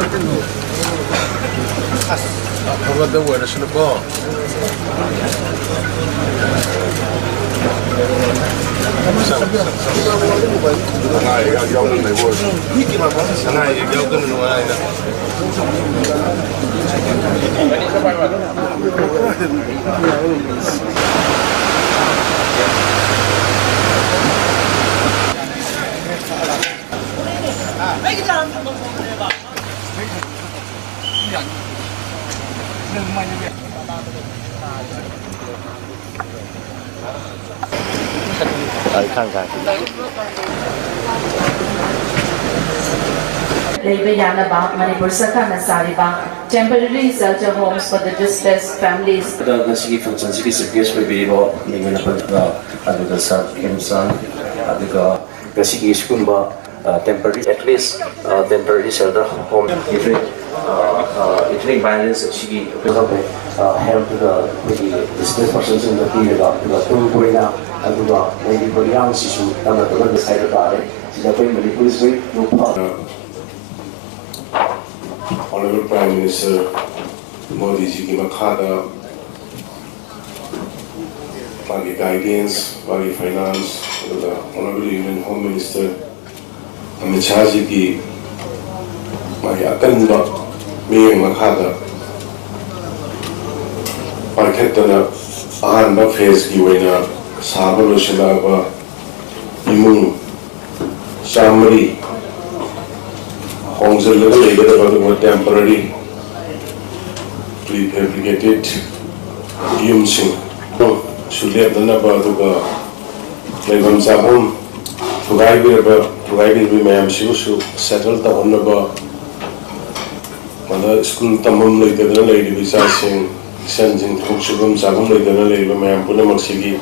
How about the word? Should go. Manipur Sakana Sariba, temporary shelter homes for the displaced families. The city function city secrets will be able to make a sub Kimson, the city school, temporary, at least temporary shelter home. If violence, she will help the displaced persons in the period to the two now, and maybe for young issue, and the side about it. She's a very police way, no problem. Honorable Prime Minister Modi ji की मखादा बाकी guidance, बाकी finance, Honorable Union Home Minister Amit Shah ji की बाकी अकंबा में मखादा पार्केटना आहार face की वजह साबलो शिलाबा इमुंग शामरी temporary prefabricated using should have the number of Legon Sabum provided we may am settle the honorable Mother School Tamum later than a lady besides sending Fuxibum Sabum later than a lady, Mam Punamasigi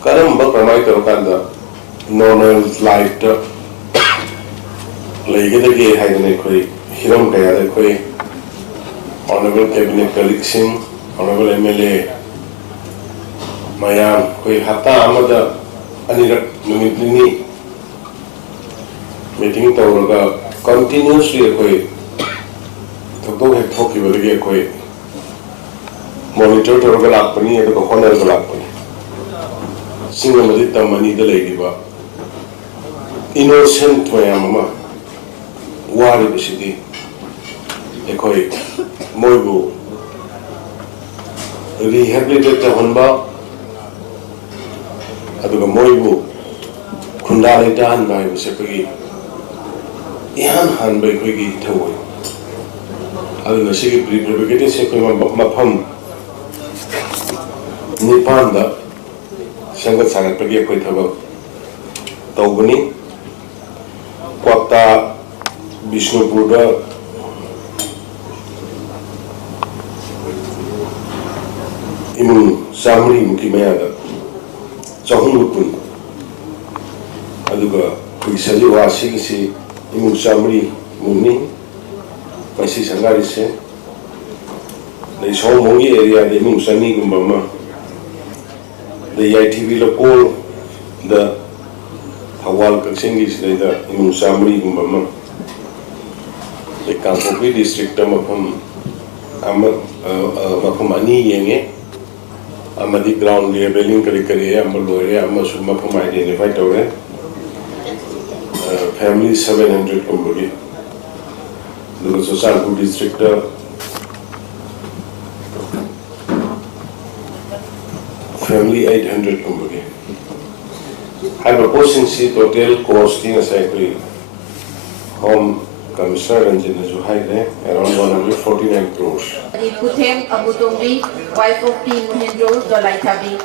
Karamba Pramaka normal light. Legate Haganekoi, Hiram Kayadekoi, Honorable Cabinet colleagues, Honorable MLA Mayam, Koi Hata Amada, Anira Numitini meeting Tauraga continuously a Koi, Toto had talked with a Koi, monitor Torgalapani and the Honor Galapani, single Madita Mani the Lady Ba, innocent Mayamama. Wari Bishidi, Ekoi, Moibu, rehabilitate the Honba, Aduga Moibu, Kundali Dan by Visipagi, Ihan Han by Quigi Tawai, Aduna Sigi Prefabricated Sekima Mapam, Nipanda, Sangat Sagat Pagi Quitaba, Tawani, Quata. Bishnupura Imu Samri Mukimayada Sahumupun Aduga Sajiwa Singsi Imu Samri Muni Pasi Sangarise the Somongi area the Imu Sani Gumbama the ITV Lapol the Hawal Kaksingis the Imu Samri Gumbama the Kankopi district Mapam Mapamani Yenge Amadi ground leveling Karikare, Amalore, Amasumapam identified over family 700 Kumbudi. The Sosalku district family 800 Kumbudi. I propose in see total costing a cycle home. Commissioner Engineer Zuhaile around 149 crores. Putem Abutombi, wife of P. Muhendro Dolaitabi.